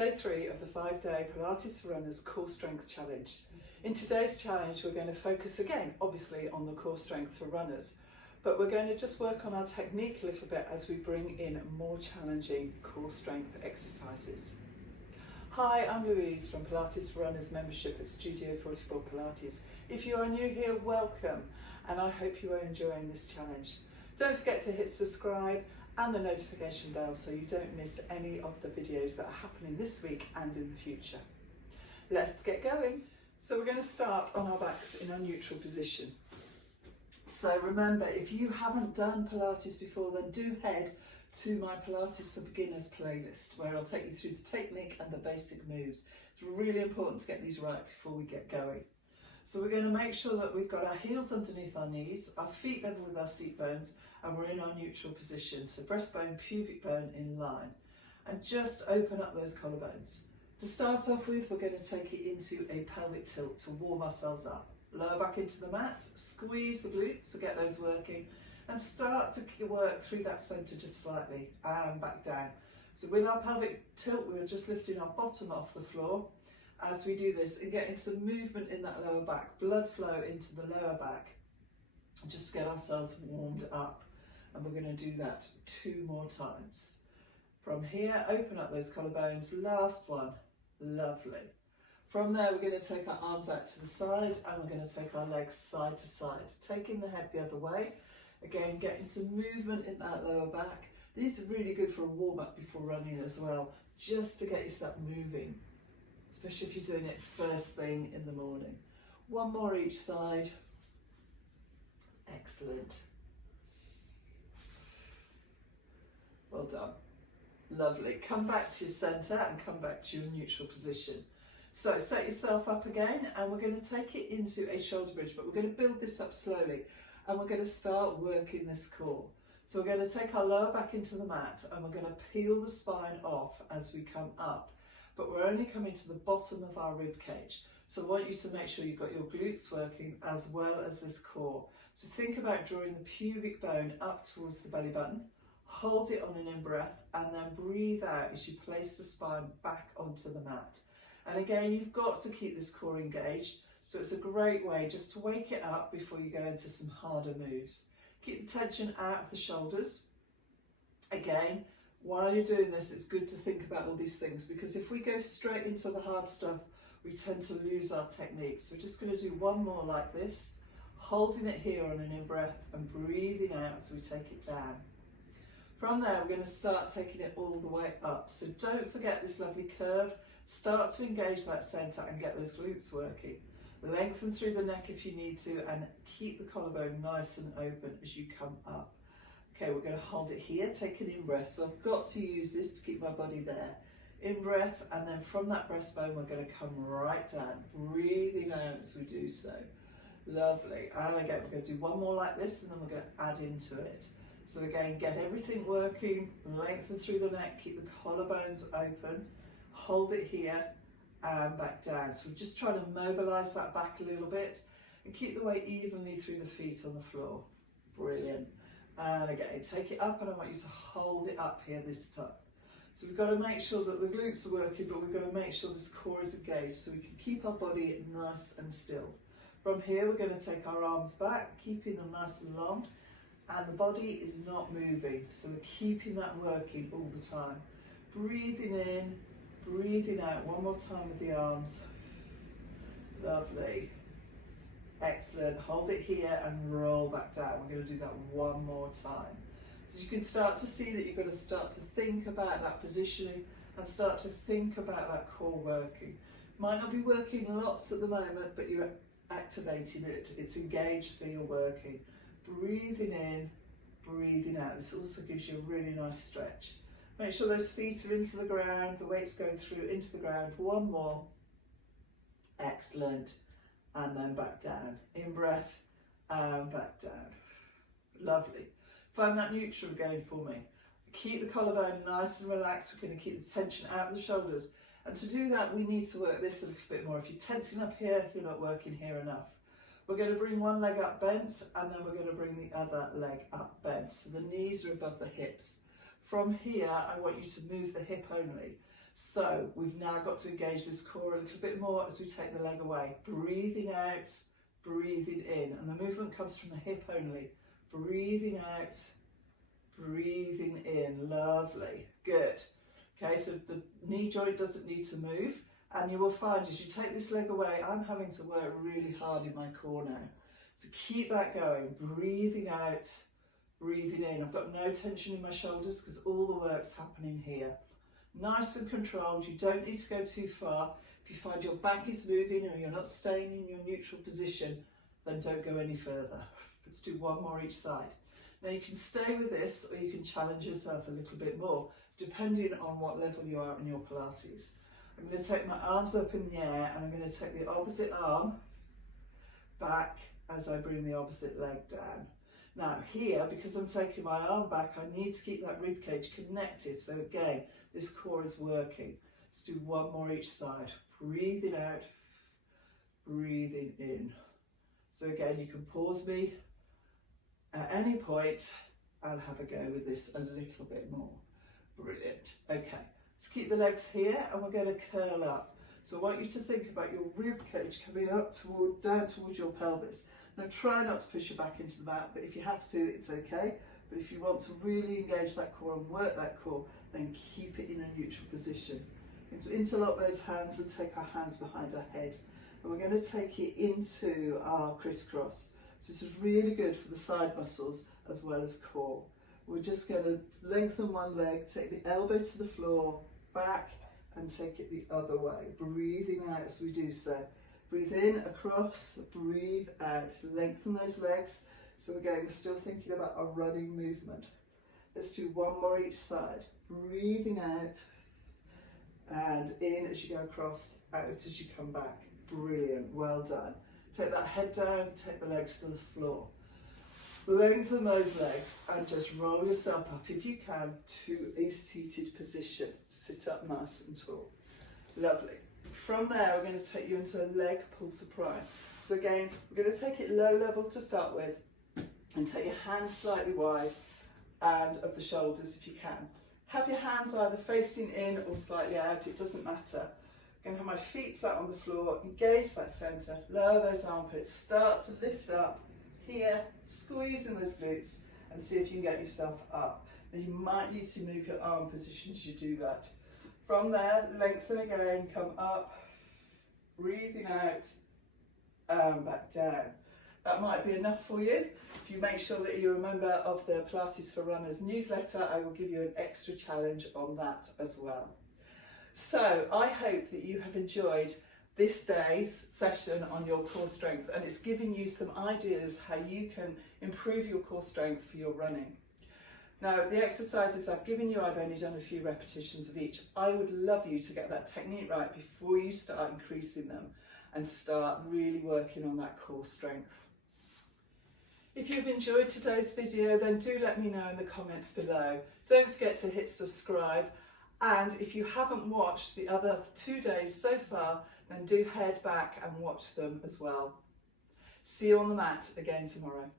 Day 3 of the 5-day Pilates for Runners Core Strength Challenge. In today's challenge we're going to focus again obviously on the core strength for runners, but we're going to just work on our technique a little bit as we bring in more challenging core strength exercises. Hi, I'm Louise from Pilates for Runners membership at Studio 44 Pilates. If you are new here, welcome, and I hope you are enjoying this challenge. Don't forget to hit subscribe and the notification bell so you don't miss any of the videos that are happening this week and in the future. Let's get going. So we're going to start on our backs in our neutral position. So remember, if you haven't done Pilates before, then do head to my Pilates for Beginners playlist where I'll take you through the technique and the basic moves. It's really important to get these right before we get going. So we're going to make sure that we've got our heels underneath our knees, our feet level with our seat bones, and we're in our neutral position. So breastbone, pubic bone in line. And just open up those collarbones. To start off with, we're going to take it into a pelvic tilt to warm ourselves up. Lower back into the mat, squeeze the glutes to get those working, and start to work through that centre just slightly and back down. So with our pelvic tilt, we're just lifting our bottom off the floor as we do this and getting some movement in that lower back, blood flow into the lower back, just to get ourselves warmed up. And we're going to do that 2 more times. From here, open up those collarbones, last one, lovely. From there, we're going to take our arms out to the side and we're going to take our legs side to side, taking the head the other way. Again, getting some movement in that lower back. These are really good for a warm-up before running as well, just to get yourself moving, especially if you're doing it first thing in the morning. 1 more each side. Excellent. Well done. Lovely. Come back to your centre and come back to your neutral position. So set yourself up again and we're going to take it into a shoulder bridge, but we're going to build this up slowly and we're going to start working this core. So we're going to take our lower back into the mat and we're going to peel the spine off as we come up, but we're only coming to the bottom of our rib cage. So I want you to make sure you've got your glutes working as well as this core. So think about drawing the pubic bone up towards the belly button. Hold it on an in-breath and then breathe out as you place the spine back onto the mat. And again, you've got to keep this core engaged, so it's a great way just to wake it up before you go into some harder moves. Keep the tension out of the shoulders. Again, while you're doing this, it's good to think about all these things, because if we go straight into the hard stuff, we tend to lose our technique. So we're just going to do 1 more like this, holding it here on an in-breath and breathing out as we take it down. From there, we're going to start taking it all the way up. So don't forget this lovely curve. Start to engage that centre and get those glutes working. Lengthen through the neck if you need to and keep the collarbone nice and open as you come up. Okay, we're going to hold it here, take an in-breath. So I've got to use this to keep my body there. In-breath, and then from that breastbone, we're going to come right down, breathing out as we do so. Lovely. And again, we're going to do 1 more like this and then we're going to add into it. So again, get everything working, lengthen through the neck, keep the collarbones open, hold it here and back down. So we're just trying to mobilise that back a little bit and keep the weight evenly through the feet on the floor. Brilliant. And again, take it up and I want you to hold it up here this time. So we've got to make sure that the glutes are working, but we've got to make sure this core is engaged so we can keep our body nice and still. From here, we're going to take our arms back, keeping them nice and long. And the body is not moving, so we're keeping that working all the time. Breathing in, breathing out. 1 more time with the arms. Lovely. Excellent. Hold it here and roll back down. We're going to do that 1 more time. So you can start to see that you've got to start to think about that positioning and start to think about that core working. Might not be working lots at the moment, but you're activating it. It's engaged, so you're working. Breathing in, breathing out. This also gives you a really nice stretch. Make sure those feet are into the ground, the weight's going through into the ground. 1 more. Excellent. And then back down. In breath and back down. Lovely. Find that neutral going for me. Keep the collarbone nice and relaxed. We're going to keep the tension out of the shoulders. And to do that, we need to work this a little bit more. If you're tensing up here, you're not working here enough. We're going to bring one leg up bent and then we're going to bring the other leg up bent. So the knees are above the hips. From here, I want you to move the hip only. So we've now got to engage this core a little bit more as we take the leg away. Breathing out, breathing in, and the movement comes from the hip only. Breathing out, breathing in. Lovely, good. Okay, so the knee joint doesn't need to move, and you will find as you take this leg away, I'm having to work really hard in my core now. So keep that going, breathing out, breathing in. I've got no tension in my shoulders because all the work's happening here. Nice and controlled, you don't need to go too far. If you find your back is moving or you're not staying in your neutral position, then don't go any further. Let's do one more each side. Now you can stay with this, or you can challenge yourself a little bit more, depending on what level you are in your Pilates. I'm going to take my arms up in the air, and I'm going to take the opposite arm back as I bring the opposite leg down. Now here, because I'm taking my arm back, I need to keep that rib cage connected. So again, this core is working. Let's do one more each side. Breathing out, breathing in. So again, you can pause me at any point and have a go with this a little bit more. Brilliant. Okay, let's keep the legs here, and we're going to curl up. So I want you to think about your rib cage coming up down towards your pelvis. Now try not to push your back into the mat, but if you have to, it's okay. But if you want to really engage that core and work that core, then keep it in a neutral position. Interlock those hands and take our hands behind our head. And we're going to take it into our crisscross. So this is really good for the side muscles as well as core. We're just going to lengthen one leg, take the elbow to the floor, back, and take it the other way. Breathing out as we do so. Breathe in, across, breathe out. Lengthen those legs. So we're still thinking about our running movement. Let's do one more each side. Breathing out and in as you go across, out as you come back. Brilliant, well done. Take that head down, take the legs to the floor. Lengthen those legs and just roll yourself up, if you can, to a seated position. Sit up nice and tall. Lovely. From there, we're going to take you into a leg pulsar prime. So again, we're going to take it low level to start with, and take your hands slightly wide and of the shoulders if you can. Have your hands either facing in or slightly out, it doesn't matter. I'm going to have my feet flat on the floor, engage that centre, lower those armpits, start to lift up here, squeeze in those glutes, and see if you can get yourself up. Now you might need to move your arm position as you do that. From there, lengthen again, come up, breathing out, and back down. That might be enough for you. If you make sure that you're a member of the Pilates for Runners newsletter, I will give you an extra challenge on that as well. So I hope that you have enjoyed this day's session on your core strength, and it's given you some ideas how you can improve your core strength for your running. Now, the exercises I've given you, I've only done a few repetitions of each. I would love you to get that technique right before you start increasing them and start really working on that core strength. If you've enjoyed today's video, then do let me know in the comments below. Don't forget to hit subscribe, and if you haven't watched the other 2 days so far, then do head back and watch them as well. See you on the mat again tomorrow.